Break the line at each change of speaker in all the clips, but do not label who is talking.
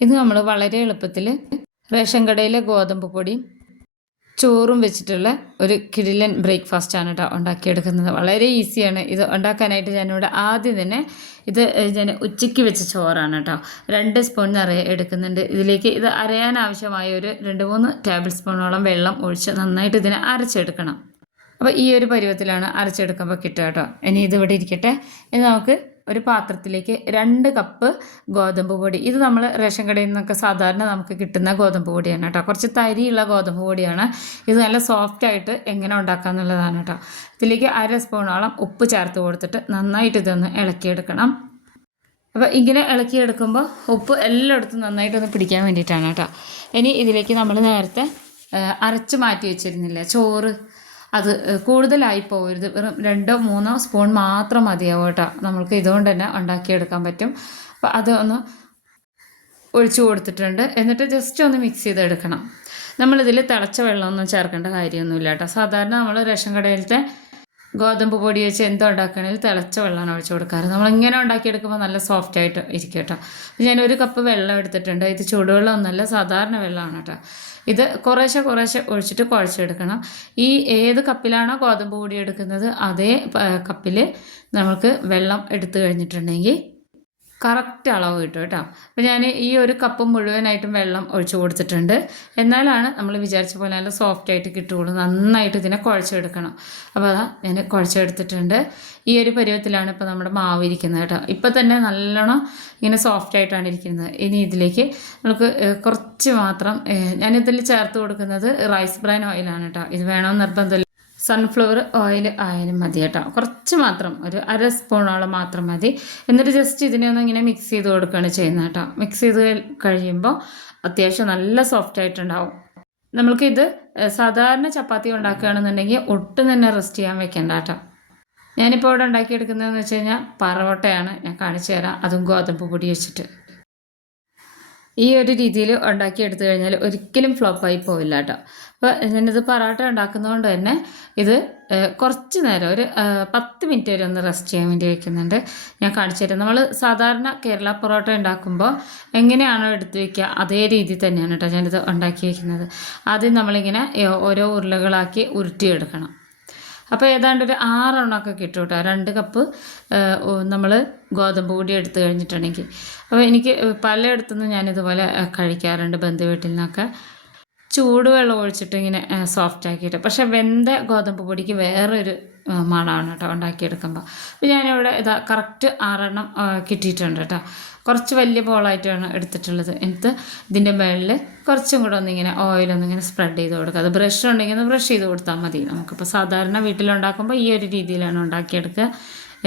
ഇത് നമ്മൾ വളരെ എളുപ്പത്തിൽ റേഷൻ കടയിലെ ഗോതമ്പ് പൊടിയും ചോറും വെച്ചിട്ടുള്ള ഒരു കിടിലൻ ബ്രേക്ക്ഫാസ്റ്റാണ് കേട്ടോ ഉണ്ടാക്കിയെടുക്കുന്നത്. വളരെ ഈസിയാണ്. ഇത് ഉണ്ടാക്കാനായിട്ട് ഞാനിവിടെ ആദ്യം തന്നെ ഇത് ഞാൻ ഉച്ചയ്ക്ക് വെച്ച ചോറാണ് കേട്ടോ രണ്ട് സ്പൂൺ നിറയെ എടുക്കുന്നുണ്ട്. ഇതിലേക്ക് ഇത് അരയാൻ ആവശ്യമായ ഒരു രണ്ട് മൂന്ന് ടേബിൾ സ്പൂണോളം വെള്ളം ഒഴിച്ച് നന്നായിട്ട് ഇതിനെ അരച്ചെടുക്കണം. അപ്പോൾ ഈ ഒരു പരുവത്തിലാണ് അരച്ചെടുക്കുമ്പോൾ കിട്ടുക കേട്ടോ ഇനി ഇതിവിടെ ഇരിക്കട്ടെ. ഇനി നമുക്ക് ഒരു പാത്രത്തിലേക്ക് രണ്ട് കപ്പ് ഗോതമ്പ് പൊടി. ഇത് നമ്മൾ റേഷൻ കടയിൽ നിന്നൊക്കെ സാധാരണ നമുക്ക് കിട്ടുന്ന ഗോതമ്പ് പൊടിയാണ് കേട്ടോ. കുറച്ച് തരിയുള്ള ഗോതമ്പ് പൊടിയാണ്. ഇത് നല്ല സോഫ്റ്റ് ആയിട്ട് എങ്ങനെ ഉണ്ടാക്കുക എന്നുള്ളതാണ് കേട്ടോ. ഇതിലേക്ക് അര സ്പൂണോളം ഉപ്പ് ചേർത്ത് കൊടുത്തിട്ട് നന്നായിട്ട് ഇതൊന്ന് ഇളക്കിയെടുക്കണം. അപ്പോൾ ഇങ്ങനെ ഇളക്കിയെടുക്കുമ്പോൾ ഉപ്പ് എല്ലായിടത്തും നന്നായിട്ടൊന്ന് പിടിക്കാൻ വേണ്ടിയിട്ടാണ് കേട്ടോ. ഇനി ഇതിലേക്ക് നമ്മൾ നേരത്തെ അരച്ച് മാറ്റി വെച്ചിരുന്നില്ല ചോറ്? അത് കൂടുതലായി പോകരുത് വെറും രണ്ടോ മൂന്നോ സ്പൂൺ മാത്രം മതിയാവും കേട്ടോ. നമ്മൾക്ക് ഇതുകൊണ്ട് തന്നെ ഉണ്ടാക്കിയെടുക്കാൻ പറ്റും. അപ്പോൾ അത് ഒന്ന് ഒഴിച്ചു കൊടുത്തിട്ടുണ്ട്. എന്നിട്ട് ജസ്റ്റ് ഒന്ന് മിക്സ് ചെയ്തെടുക്കണം. നമ്മളിതിൽ തിളച്ച വെള്ളമൊന്നും ചേർക്കേണ്ട കാര്യമൊന്നുമില്ല കേട്ടോ. സാധാരണ നമ്മൾ റേഷൻ കടയിലത്തെ ഗോതമ്പ് പൊടി വെച്ച് എന്തോ ഉണ്ടാക്കുകയാണെങ്കിൽ തിളച്ച വെള്ളമാണ് ഒഴിച്ചു കൊടുക്കാറ്. നമ്മൾ ഇങ്ങനെ ഉണ്ടാക്കിയെടുക്കുമ്പോൾ നല്ല സോഫ്റ്റ് ആയിട്ട് ഇരിക്കും കേട്ടോ. ഞാൻ ഒരു കപ്പ് വെള്ളം എടുത്തിട്ടുണ്ട്. ഇത് ചൂടുവെള്ളം ഒന്നല്ല സാധാരണ വെള്ളമാണ് കേട്ടോ. ഇത് കുറേശ്ശെ കുറേശ്ശെ ഒഴിച്ചിട്ട് കുഴച്ചെടുക്കണം. ഈ ഏത് കപ്പിലാണോ ഗോതമ്പ് പൊടി എടുക്കുന്നത് അതേ കപ്പിൽ നമുക്ക് വെള്ളം എടുത്തു കഴിഞ്ഞിട്ടുണ്ടെങ്കിൽ കറക്റ്റ് അളവ് കിട്ടും കേട്ടോ. അപ്പോൾ ഞാൻ ഈ ഒരു കപ്പ് മുഴുവനായിട്ടും വെള്ളം ഒഴിച്ചു കൊടുത്തിട്ടുണ്ട്. എന്നാലാണ് നമ്മൾ വിചാരിച്ച പോലെ നല്ല സോഫ്റ്റ് ആയിട്ട് കിട്ടുകയുള്ളൂ. നന്നായിട്ട് ഇതിനെ കുഴച്ചെടുക്കണം. അപ്പോൾ അതാ ഞാൻ കുഴച്ചെടുത്തിട്ടുണ്ട്. ഈ ഒരു പരുവത്തിലാണ് ഇപ്പോൾ നമ്മുടെ മാവ് ഇരിക്കുന്നത് കേട്ടോ. ഇപ്പോൾ തന്നെ നല്ലോണം ഇങ്ങനെ സോഫ്റ്റ് ആയിട്ടാണ് ഇരിക്കുന്നത്. ഇനി ഇതിലേക്ക് നമുക്ക് കുറച്ച് മാത്രം ഞാനിതിൽ ചേർത്ത് കൊടുക്കുന്നത് റൈസ് ബ്രാൻ ഓയിലാണ് കേട്ടോ. ഇത് വേണമെന്ന് നിർബന്ധമില്ല. സൺഫ്ലവർ ഓയിൽ ആയാലും മതി കേട്ടോ. കുറച്ച് മാത്രം ഒരു അര സ്പൂണോളം മാത്രം മതി. എന്നിട്ട് ജസ്റ്റ് ഇതിനെ ഒന്ന് ഇങ്ങനെ മിക്സ് ചെയ്ത് കൊടുക്കുകയാണ് ചെയ്യുന്നത് കേട്ടോ. മിക്സ് ചെയ്ത് കഴിയുമ്പോൾ അത്യാവശ്യം നല്ല സോഫ്റ്റ് ആയിട്ടുണ്ടാവും. നമ്മൾക്കിത് സാധാരണ ചപ്പാത്തി ഉണ്ടാക്കുകയാണെന്നുണ്ടെങ്കിൽ ഒട്ടും തന്നെ റെസ്റ്റ് ചെയ്യാൻ വെക്കേണ്ട കേട്ടോ. ഞാനിപ്പോൾ ഇവിടെ ഉണ്ടാക്കിയെടുക്കുന്നതെന്ന് വെച്ച് കഴിഞ്ഞാൽ പറവട്ടയാണ് ഞാൻ കാണിച്ചു തരാം. അതും ഗോതമ്പ് പൊടി വെച്ചിട്ട്. ഈ ഒരു രീതിയിൽ ഉണ്ടാക്കി എടുത്തു കഴിഞ്ഞാൽ ഒരിക്കലും ഫ്ലോപ്പായി പോവില്ല കേട്ടോ. അപ്പോൾ ഞാനിത് പൊറോട്ട ഉണ്ടാക്കുന്നതുകൊണ്ട് തന്നെ ഇത് കുറച്ച് നേരം ഒരു പത്ത് മിനിറ്റ് വരെ ഒന്ന് റെസ്റ്റ് ചെയ്യാൻ വേണ്ടി വെക്കുന്നുണ്ട്. ഞാൻ കാണിച്ചു തരാം. നമ്മൾ സാധാരണ കേരള പൊറോട്ട ഉണ്ടാക്കുമ്പോൾ എങ്ങനെയാണോ എടുത്ത് വയ്ക്കുക അതേ രീതി തന്നെയാണ് കേട്ടോ ഞാനിത് ഉണ്ടാക്കി വയ്ക്കുന്നത് ആദ്യം നമ്മളിങ്ങനെ ഓരോ ഉരുളകളാക്കി ഉരുട്ടിയെടുക്കണം. അപ്പോൾ ഏതാണ്ട് ഒരു ആറെണ്ണമൊക്കെ കിട്ടും കേട്ടോ. രണ്ട് കപ്പ് നമ്മൾ ഗോതമ്പ് പൊടി എടുത്തു കഴിഞ്ഞിട്ടുണ്ടെങ്കിൽ അപ്പോൾ എനിക്ക് പലയിടത്തുനിന്ന് ഞാനിതുപോലെ കഴിക്കാറുണ്ട് ബന്ധു വീട്ടിൽ നിന്നൊക്കെ. ചൂടുവെള്ളം ഒഴിച്ചിട്ട് ഇങ്ങനെ സോഫ്റ്റ് ആക്കിയിട്ട്. പക്ഷേ വെന്ത ഗോതമ്പ് പൊടിക്ക് വേറൊരു മണമാണ് കേട്ടോ ഉണ്ടാക്കിയെടുക്കുമ്പോൾ അപ്പോൾ ഞാനിവിടെ ഇതാ കറക്റ്റ് ആറെണ്ണം കിട്ടിയിട്ടുണ്ട് കേട്ടോ. കുറച്ച് വലിയ ബോളായിട്ടാണ് എടുത്തിട്ടുള്ളത്. എന്നിട്ട് ഇതിന്റെ മുകളിൽ കുറച്ചും കൂടെ ഒന്നിങ്ങനെ ഓയിലൊന്നിങ്ങനെ സ്പ്രെഡ് ചെയ്ത് കൊടുക്കുക. അത് ബ്രഷ് ഉണ്ടെങ്കിൽ ഒന്ന് ബ്രഷ് ചെയ്ത് കൊടുത്താൽ മതി. നമുക്കിപ്പോൾ സാധാരണ വീട്ടിലുണ്ടാക്കുമ്പോൾ ഈ ഒരു രീതിയിലാണ് ഉണ്ടാക്കിയെടുക്കുക.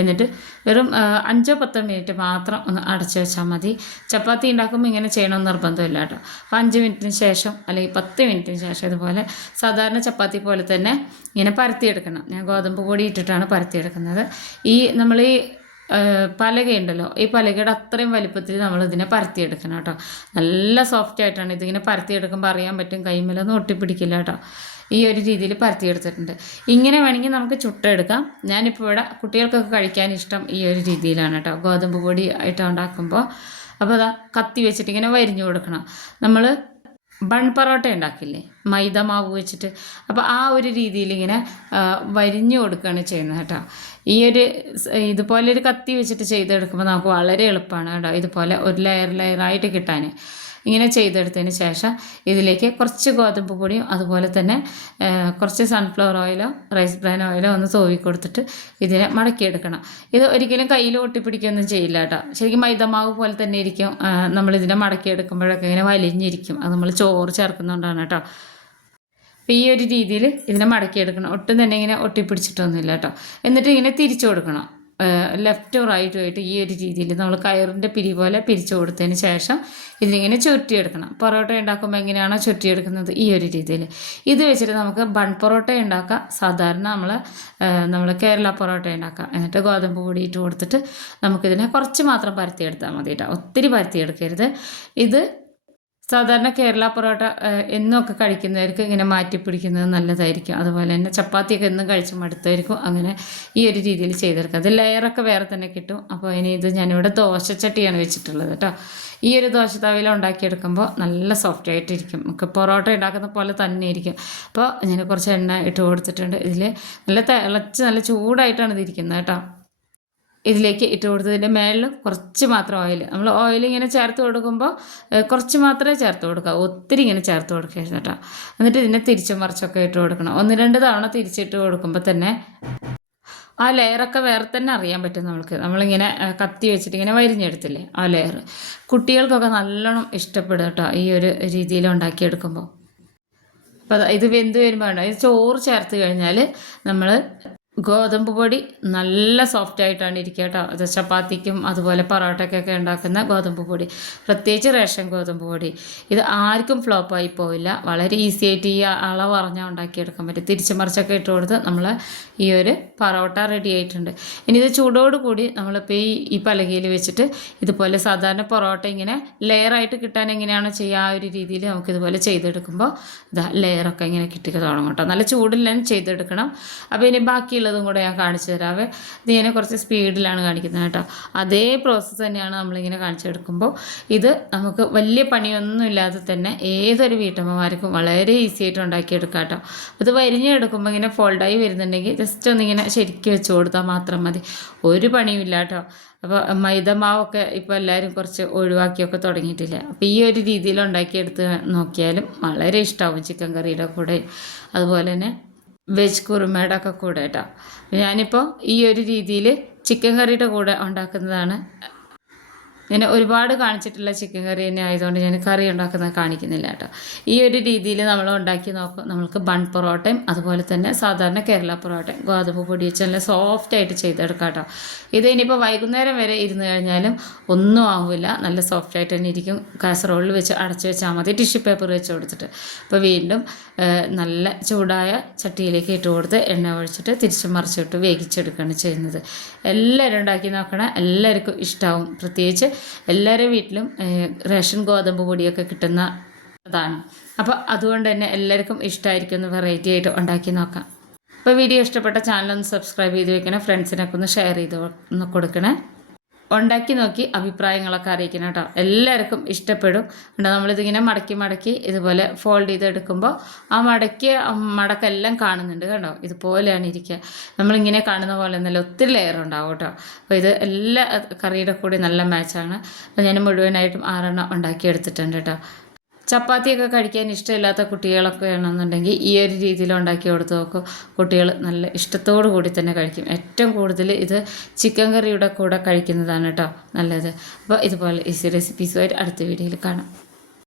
എന്നിട്ട് വെറും അഞ്ചോ പത്തോ മിനിറ്റ് മാത്രം ഒന്ന് അടച്ച് വെച്ചാൽ മതി. ചപ്പാത്തി ഉണ്ടാക്കുമ്പോൾ ഇങ്ങനെ ചെയ്യണമെന്ന് നിർബന്ധമില്ല കേട്ടോ. അപ്പോൾ അഞ്ച് മിനിറ്റിന് ശേഷം അല്ലെങ്കിൽ പത്ത് മിനിറ്റിന് ശേഷം ഇതുപോലെ സാധാരണ ചപ്പാത്തി പോലെ തന്നെ ഇങ്ങനെ പരത്തിയെടുക്കണം. ഞാൻ ഗോതമ്പ് പൊടി ഇട്ടിട്ടാണ് പരത്തിയെടുക്കുന്നത്. ഈ നമ്മൾ ഈ പലകയുണ്ടല്ലോ. ഈ പലകയുടെ അത്രയും വലിപ്പത്തിൽ നമ്മൾ ഇതിനെ പരത്തിയെടുക്കണം കേട്ടോ. നല്ല സോഫ്റ്റ് ആയിട്ടാണ് ഇതിങ്ങനെ പരത്തിയെടുക്കുമ്പോൾ അറിയാൻ പറ്റും കൈമേലൊന്നും ഒട്ടിപ്പിടിക്കില്ല കേട്ടോ. ഈ ഒരു രീതിയിൽ പരത്തിയെടുത്തിട്ടുണ്ട്. ഇങ്ങനെ വേണമെങ്കിൽ നമുക്ക് ചുട്ടെടുക്കാം. ഞാനിപ്പോൾ ഇവിടെ കുട്ടികൾക്കൊക്കെ കഴിക്കാൻ ഇഷ്ടം ഈ ഒരു രീതിയിലാണ് കേട്ടോ. ഗോതമ്പ് പൊടി ആയിട്ട് ഉണ്ടാക്കുമ്പോൾ അപ്പോൾ അതാ കത്തി വെച്ചിട്ട് ഇങ്ങനെ വരിഞ്ഞു കൊടുക്കണം. നമ്മൾ ബൺ പൊറോട്ട ഉണ്ടാക്കില്ലേ? മൈദ മാവ് വെച്ചിട്ട്. അപ്പോൾ ആ ഒരു രീതിയിൽ ഇങ്ങനെ വരിഞ്ഞു കൊടുക്കുകയാണ് ചെയ്യുന്നത് കേട്ടോ. ഈ ഒരു ഇതുപോലെ ഒരു കത്തി വെച്ചിട്ട് ചെയ്തെടുക്കുമ്പോൾ നമുക്ക് വളരെ എളുപ്പമാണ് കേട്ടോ ഇതുപോലെ ഒരു ലെയർ ലെയറായിട്ട് കിട്ടാൻ ഇങ്ങനെ ചെയ്തെടുത്തതിന് ശേഷം ഇതിലേക്ക് കുറച്ച് ഗോതമ്പ് പൊടിയും അതുപോലെ തന്നെ കുറച്ച് സൺഫ്ലവർ ഓയിലോ റൈസ് ബ്രാൻ ഓയിലോ ഒന്ന് തോവി കൊടുത്തിട്ട് ഇതിനെ മടക്കിയെടുക്കണം. ഇത് ഒരിക്കലും കയ്യിൽ ഒട്ടിപ്പിടിക്കുകയൊന്നും ചെയ്യില്ല കേട്ടോ. ശരിക്കും മൈദമാവ് പോലെ തന്നെ ഇരിക്കും. നമ്മളിതിനെ മടക്കിയെടുക്കുമ്പോഴൊക്കെ ഇങ്ങനെ വലിഞ്ഞിരിക്കും. അത് നമ്മൾ ചോറ് ചേർക്കുന്നതുകൊണ്ടാണ് കേട്ടോ. അപ്പോൾ ഈ ഒരു രീതിയിൽ ഇതിനെ മടക്കിയെടുക്കണം. ഒട്ടും തന്നെ ഇങ്ങനെ ഒട്ടിപ്പിടിച്ചിട്ടൊന്നുമില്ല കേട്ടോ. എന്നിട്ട് ഇങ്ങനെ തിരിച്ചു കൊടുക്കണം. ലെഫ്റ്റ് റൈറ്റും ആയിട്ട് ഈ ഒരു രീതിയിൽ നമ്മൾ കയറിന്റെ പിരി പോലെ പിരിച്ചു കൊടുത്തതിന് ശേഷം ഇതിനിങ്ങനെ ചുരുട്ടിയെടുക്കണം പൊറോട്ട ഉണ്ടാക്കുമ്പോൾ എങ്ങനെയാണോ ചുരുട്ടിയെടുക്കുന്നത് ഈ ഒരു രീതിയിൽ. ഇത് വെച്ചിട്ട് നമുക്ക് ബൺ പൊറോട്ട ഉണ്ടാക്കാം. സാധാരണ നമ്മൾ നമ്മൾ കേരള പൊറോട്ട ഉണ്ടാക്കാം. എന്നിട്ട് ഗോതമ്പ് പൊടി ഇട്ട് കൊടുത്തിട്ട് നമുക്കിതിനെ കുറച്ച് മാത്രം പരത്തിയെടുത്താൽ മതി കേട്ടോ. ഒത്തിരി പരത്തിയെടുക്കരുത്. ഇത് സാധാരണ കേരള പൊറോട്ട എന്നൊക്കെ കഴിക്കുന്നവർക്ക് ഇങ്ങനെ മാറ്റി പിടിക്കുന്നത് നല്ലതായിരിക്കും. അതുപോലെ തന്നെ ചപ്പാത്തിയൊക്കെ എന്നും കഴിച്ച് മടുത്തായിരിക്കും അങ്ങനെ ഈ ഒരു രീതിയിൽ ചെയ്തെടുക്കുക അത് ലെയറൊക്കെ വേറെ തന്നെ കിട്ടും. അപ്പോൾ ഇനി ഇത് ഞാനിവിടെ ദോശച്ചട്ടിയാണ് വെച്ചിട്ടുള്ളത് കേട്ടോ. ഈ ഒരു ദോശ തവയിൽ ഉണ്ടാക്കിയെടുക്കുമ്പോൾ നല്ല സോഫ്റ്റ് ആയിട്ടിരിക്കും. നമുക്ക് പൊറോട്ട ഉണ്ടാക്കുന്ന പോലെ തന്നെ ഇരിക്കും അപ്പോൾ ഞാൻ കുറച്ച് എണ്ണ ഇട്ട് കൊടുത്തിട്ടുണ്ട്. ഇതിൽ നല്ല തിളച്ച് നല്ല ചൂടായിട്ടാണ് ഇതിരിക്കുന്നത് കേട്ടോ. ഇതിലേക്ക് ഇട്ട് കൊടുത്തതിന്റെ മേളിൽ കുറച്ച് മാത്രം ഓയിൽ നമ്മൾ ഓയിൽ ഇങ്ങനെ ചേർത്ത് കൊടുക്കുമ്പോൾ കുറച്ച് മാത്രമേ ചേർത്ത് കൊടുക്കുക ഒത്തിരി ഇങ്ങനെ ചേർത്ത് കൊടുക്കരുത് കേട്ടോ. എന്നിട്ട് ഇതിനെ തിരിച്ചും മറിച്ചൊക്കെ ഇട്ട് കൊടുക്കണം. ഒന്ന് രണ്ട് തവണ തിരിച്ചിട്ട് കൊടുക്കുമ്പോൾ തന്നെ ആ ലെയറൊക്കെ വേറെ തന്നെ അറിയാൻ പറ്റും നമുക്ക് നമ്മളിങ്ങനെ കത്തി വെച്ചിട്ട് ഇങ്ങനെ വരിഞ്ഞെടുത്തില്ലേ ആ ലെയർ കുട്ടികൾക്കൊക്കെ നല്ലോണം ഇഷ്ടപ്പെടും കേട്ടോ ഈ ഒരു രീതിയിൽ ഉണ്ടാക്കിയെടുക്കുമ്പോൾ. അപ്പോൾ ഇത് വെന്ത് വരുമ്പോൾ ഇത് ചോറ് ചേർത്ത് കഴിഞ്ഞാൽ നമ്മൾ ഗോതമ്പ് പൊടി നല്ല സോഫ്റ്റ് ആയിട്ടാണ് ഇരിക്കുക കേട്ടോ. അത് ചപ്പാത്തിക്കും അതുപോലെ പൊറോട്ടയ്ക്കൊക്കെ ഉണ്ടാക്കുന്ന ഗോതമ്പ് പൊടി. പ്രത്യേകിച്ച് റേഷൻ ഗോതമ്പ് പൊടി. ഇത് ആർക്കും ഫ്ലോപ്പായി പോവില്ല. വളരെ ഈസി ആയിട്ട് ഈ അളവ് അറിഞ്ഞാൽ ഉണ്ടാക്കിയെടുക്കാൻ പറ്റും. തിരിച്ചു മറിച്ചൊക്കെ ഇട്ട് കൊടുത്ത് നമ്മൾ ഈ ഒരു പൊറോട്ട റെഡി ആയിട്ടുണ്ട്. ഇനി ഇത് ചൂടോട് കൂടി നമ്മളിപ്പോൾ ഈ ഈ പലകയിൽ വെച്ചിട്ട് ഇതുപോലെ സാധാരണ പൊറോട്ട ഇങ്ങനെ ലെയറായിട്ട് കിട്ടാൻ എങ്ങനെയാണോ ചെയ്യുക ആ ഒരു രീതിയിൽ നമുക്കിതുപോലെ ചെയ്തെടുക്കുമ്പോൾ ഇതാ ലെയറൊക്കെ ഇങ്ങനെ കിട്ടി തുടങ്ങും കേട്ടോ. നല്ല ചൂടില്ലെന്ന് ചെയ്തെടുക്കണം. അപ്പോൾ ഇനി ബാക്കിയുള്ളതും കൂടെ ഞാൻ കാണിച്ചു തരാവേ ഇത് കുറച്ച് സ്പീഡിലാണ് കാണിക്കുന്നത് കേട്ടോ. അതേ പ്രോസസ്സ് തന്നെയാണ് നമ്മളിങ്ങനെ കാണിച്ചെടുക്കുമ്പോൾ. ഇത് നമുക്ക് വലിയ പണിയൊന്നും ഇല്ലാതെ തന്നെ ഏതൊരു വീട്ടമ്മമാർക്കും വളരെ ഈസി ആയിട്ട് ഉണ്ടാക്കിയെടുക്കാം കേട്ടോ. ഇത് വരിഞ്ഞെടുക്കുമ്പോൾ ഇങ്ങനെ ഫോൾഡായി വരുന്നുണ്ടെങ്കിൽ ജസ്റ്റ് ഒന്നിങ്ങനെ ശരിക്കും വെച്ച് കൊടുത്താൽ മാത്രം മതി. ഒരു പണിയും ഇല്ല കേട്ടോ. അപ്പോൾ മൈദമാവൊക്കെ ഇപ്പോൾ എല്ലാവരും കുറച്ച് ഒഴിവാക്കിയൊക്കെ തുടങ്ങിയിട്ടില്ല? അപ്പോൾ ഈ ഒരു രീതിയിൽ ഉണ്ടാക്കിയെടുത്ത് നോക്കിയാലും വളരെ ഇഷ്ടമാവും ചിക്കൻ കറിയുടെ കൂടെ. അതുപോലെ തന്നെ വെജ് കുറുമയുടെ ഒക്കെ കൂടെ കേട്ടോ ഞാനിപ്പോൾ ഈ ഒരു രീതിയിൽ ചിക്കൻ കറിയുടെ കൂടെ ഉണ്ടാക്കുന്നതാണ് ഞാൻ ഒരുപാട് കാണിച്ചിട്ടുള്ള ചിക്കൻ കറി തന്നെ ആയതുകൊണ്ട് ഞാൻ കറി ഉണ്ടാക്കുന്നത് കാണിക്കുന്നില്ല കേട്ടോ. ഈ ഒരു രീതിയിൽ നമ്മൾ ഉണ്ടാക്കി നോക്കും. നമ്മൾക്ക് ബൺ പൊറോട്ടയും അതുപോലെ തന്നെ സാധാരണ കേരള പൊറോട്ടയും ഗോതമ്പ് പൊടി വെച്ച് നല്ല സോഫ്റ്റ് ആയിട്ട് ചെയ്തെടുക്കാം കേട്ടോ. ഇത് ഇനിയിപ്പോൾ വൈകുന്നേരം വരെ ഇരുന്ന് കഴിഞ്ഞാലും ഒന്നും ആവില്ല നല്ല സോഫ്റ്റ് ആയിട്ട് തന്നെ ഇരിക്കും. കാസറോളിൽ വെച്ച് അടച്ചു വെച്ചാൽ മതി. ടിഷ്യൂ പേപ്പർ വെച്ച് കൊടുത്തിട്ട്. അപ്പോൾ വീണ്ടും നല്ല ചൂടായ ചട്ടിയിലേക്ക് ഇട്ട് കൊടുത്ത് എണ്ണ ഒഴിച്ചിട്ട് തിരിച്ച് മറിച്ചിട്ട് വേവിച്ചെടുക്കുകയാണ് ചെയ്യുന്നത്. എല്ലാവരും ഉണ്ടാക്കി നോക്കണം. എല്ലാവർക്കും ഇഷ്ടമാവും പ്രത്യേകിച്ച് എല്ലാവരുടെ വീട്ടിലും റേഷൻ ഗോതമ്പ് പൊടിയൊക്കെ കിട്ടുന്ന അതാണ്. അപ്പോൾ അതുകൊണ്ട് തന്നെ എല്ലാവർക്കും ഇഷ്ടമായിരിക്കും ഒന്ന് വെറൈറ്റി ആയിട്ട് ഉണ്ടാക്കി നോക്കാം. അപ്പോൾ വീഡിയോ ഇഷ്ടപ്പെട്ട ചാനൽ ഒന്ന് സബ്സ്ക്രൈബ് ചെയ്ത് വെക്കണം ഫ്രണ്ട്സിനൊക്കെ ഒന്ന് ഷെയർ ചെയ്ത് കൊടുക്കണേ. ഉണ്ടാക്കി നോക്കി അഭിപ്രായങ്ങളൊക്കെ അറിയിക്കണം കേട്ടോ. എല്ലാവർക്കും ഇഷ്ടപ്പെടും. ഉണ്ട് നമ്മളിതിങ്ങനെ മടക്കി മടക്കി ഇതുപോലെ ഫോൾഡ് ചെയ്തെടുക്കുമ്പോൾ ആ മടക്കിയ മടക്കെല്ലാം കാണുന്നുണ്ട് കേട്ടോ ഇതുപോലെയാണ് ഇരിക്കുക. നമ്മളിങ്ങനെ കാണുന്ന പോലെ നല്ല ഒത്തിരി ലെയർ ഉണ്ടാവും കേട്ടോ. അപ്പോൾ ഇത് എല്ലാ കറിയുടെ കൂടി നല്ല മാച്ചാണ് അപ്പോൾ ഞാൻ മുഴുവനായിട്ടും ആറെണ്ണം ഉണ്ടാക്കിയെടുത്തിട്ടുണ്ട് കേട്ടോ. ചപ്പാത്തിയൊക്കെ കഴിക്കാൻ ഇഷ്ടമില്ലാത്ത കുട്ടികളൊക്കെ ആണെന്നുണ്ടെങ്കിൽ ഈ ഒരു രീതിയിൽ ഉണ്ടാക്കി കൊടുത്ത് നോക്കും. കുട്ടികൾ നല്ല ഇഷ്ടത്തോടു കൂടി തന്നെ കഴിക്കും. ഏറ്റവും കൂടുതൽ ഇത് ചിക്കൻ കറിയുടെ കൂടെ കഴിക്കുന്നതാണ് കേട്ടോ നല്ലത്. അപ്പോൾ ഇതുപോലെ ഈസി റെസിപ്പീസുമായിട്ട് അടുത്ത വീഡിയോയിൽ കാണാം.